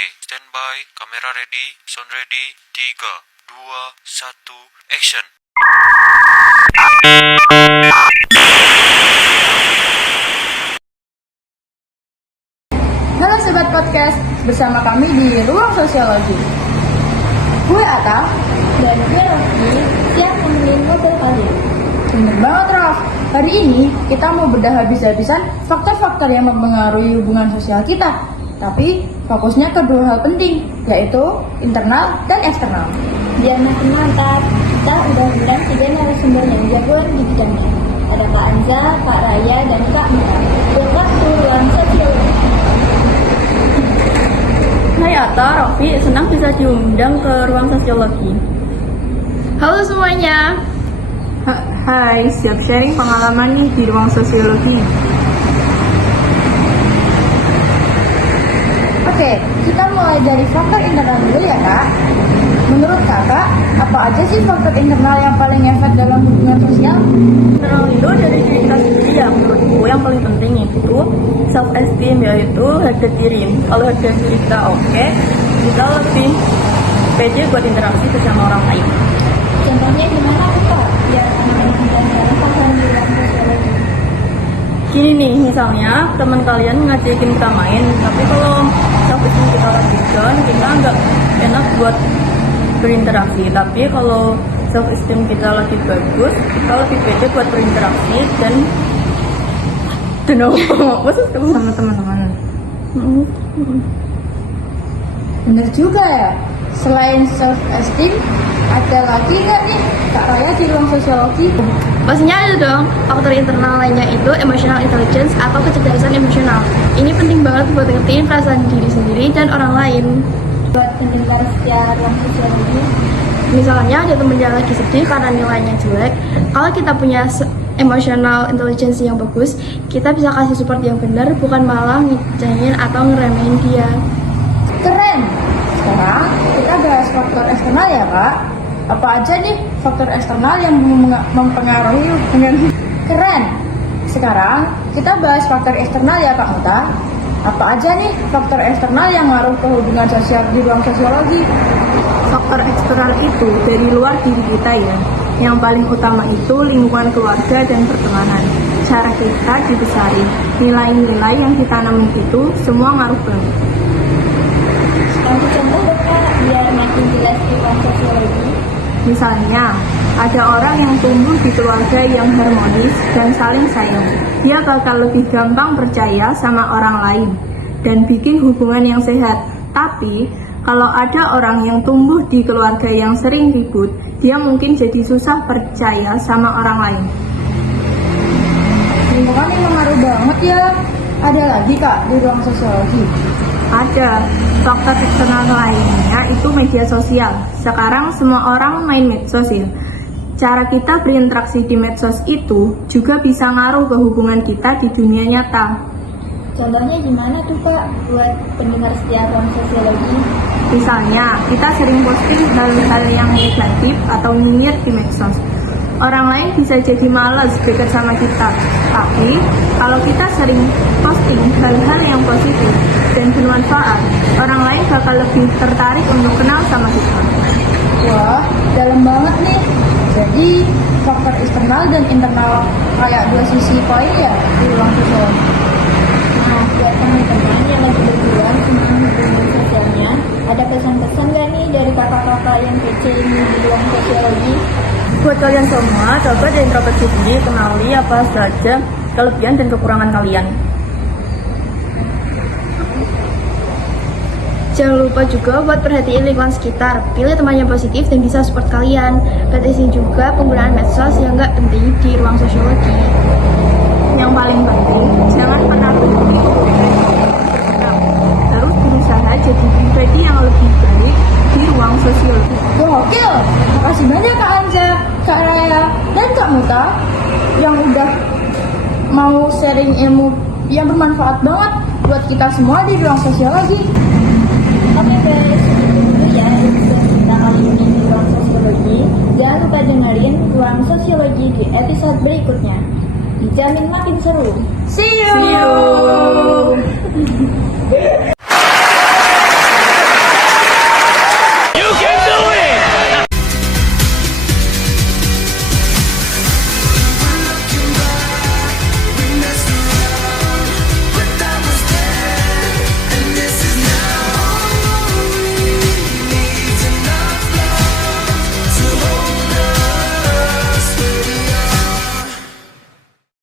Oke, standby, kamera ready, sound ready, 3, 2, 1, action. Halo Sobat Podcast, bersama kami di Ruang Sosiologi. Gue Ata dan gue Rofi, siap nemenin ngobrol kalian. Bener banget Raf, hari ini kita mau bedah habis-habisan faktor-faktor yang mempengaruhi hubungan sosial kita. Tapi fokusnya ke dua hal penting, yaitu internal dan eksternal. Biar makin mantap, kita udah undang 3 narasumber yang jagoan di bidangnya. Ada Kak Anza, Kak Raya, dan Kak Mira. Waktu ruang sosiologi. Hai Ata, Rofi, senang bisa diundang ke ruang sosiologi. Halo semuanya. Hai, siap sharing pengalaman nih di ruang sosiologi. Oke, kita mulai dari faktor internal dulu ya Kak. Menurut Kakak, apa aja sih faktor internal yang paling efek dalam hubungan sosial? Internal itu dari diri kita sendiri ya, menurutku yang paling penting itu self esteem, yaitu harga diri. Kalau harga diri kita oke, kita lebih pede buat interaksi bersama orang lain. Contohnya gimana tuh Kak? Biar anak-anak dan kalian paham di ruang sosiologi. Gini nih, misalnya teman kalian ngajakin kita main, tapi kalau self esteem kita lagi down, kita nggak enak buat berinteraksi. Tapi kalau self esteem kita lagi bagus, kita lebih pede buat berinteraksi dan Sama teman-teman. Bener juga ya. Selain self esteem, ada lagi nggak nih Kak Raya di ruang sosiologi? Pastinya ada dong. Faktor internal lainnya itu emotional intelligence atau kecerdasan emosional. Ini penting banget buat ngertiin perasaan diri sendiri dan orang lain. Buat pendengar setia ruang sosiologi, Misalnya ada temen yang lagi sedih karena nilainya jelek. Kalau kita punya emotional intelligence yang bagus, kita bisa kasih support yang benar, bukan malah ngecengin atau ngeremehin dia. Keren. Sekarang kita bahas faktor eksternal ya Kak. Apa aja nih faktor eksternal yang mempengaruhi hubungan? Keren. Sekarang kita bahas faktor eksternal ya Kak Muta. Apa aja nih faktor eksternal yang ngaruh ke hubungan sosial di ruang sosiologi? faktor eksternal itu dari luar diri kita ya. Yang paling utama itu lingkungan keluarga dan pertemanan. Cara kita dibesari, nilai-nilai yang ditanami itu semua ngaruh banget. kasih contoh dong Kak, biar makin jelas di ruang sosiologi. Misalnya, ada orang yang tumbuh di keluarga yang harmonis dan saling sayang. Dia bakal lebih gampang percaya sama orang lain dan bikin hubungan yang sehat. Tapi, kalau ada orang yang tumbuh di keluarga yang sering ribut, dia mungkin jadi susah percaya sama orang lain. Lingkungan yang mengaruh banget ya. Ada lagi Kak di ruang sosiologi? Ada faktor eksternal lainnya itu media sosial. Sekarang semua orang main medsos ya. Cara kita berinteraksi di medsos itu juga bisa ngaruh ke hubungan kita di dunia nyata. Contohnya gimana tuh Kak, buat pendengar setia ruang sosiologi? Misalnya, kita sering posting hal-hal yang negatif atau nyinyir di medsos. Orang lain bisa jadi malas dekat sama kita. Tapi, kalau kita sering posting hal-hal yang positif dan bermanfaat, orang lain bakal lebih tertarik untuk kenal sama kita. Wah, dalam banget nih. Jadi, faktor eksternal dan internal kayak dua sisi poin ya di ruang sosiologi. Nah, buat teman-teman yang lagi berjuang tentang hubungan sosialnya, ada pesan-pesan gak nih dari kakak-kakak yang kece ini di ruang sosiologi? Buat kalian semua, coba deh introspeksi diri, kenali apa saja kelebihan dan kekurangan kalian. Jangan lupa juga buat perhatiin lingkungan sekitar. Pilih teman yang positif dan bisa support kalian. Batasi juga penggunaan medsos yang nggak penting di ruang sosiologi. Yang paling penting, jangan pernah berhenti untuk terus berusaha jadi pribadi yang lebih baik di ruang sosiologi. Gokil! Makasih banyak Kak Anja, Kak Raya, dan Kak Muta yang udah mau sharing ilmu yang bermanfaat banget buat kita semua di ruang sosiologi. Oke guys, segitu dulu ya episode kita kali ini di ruang sosiologi. Jangan lupa dengerin ruang sosiologi di episode berikutnya. Dijamin makin seru. See you! See you.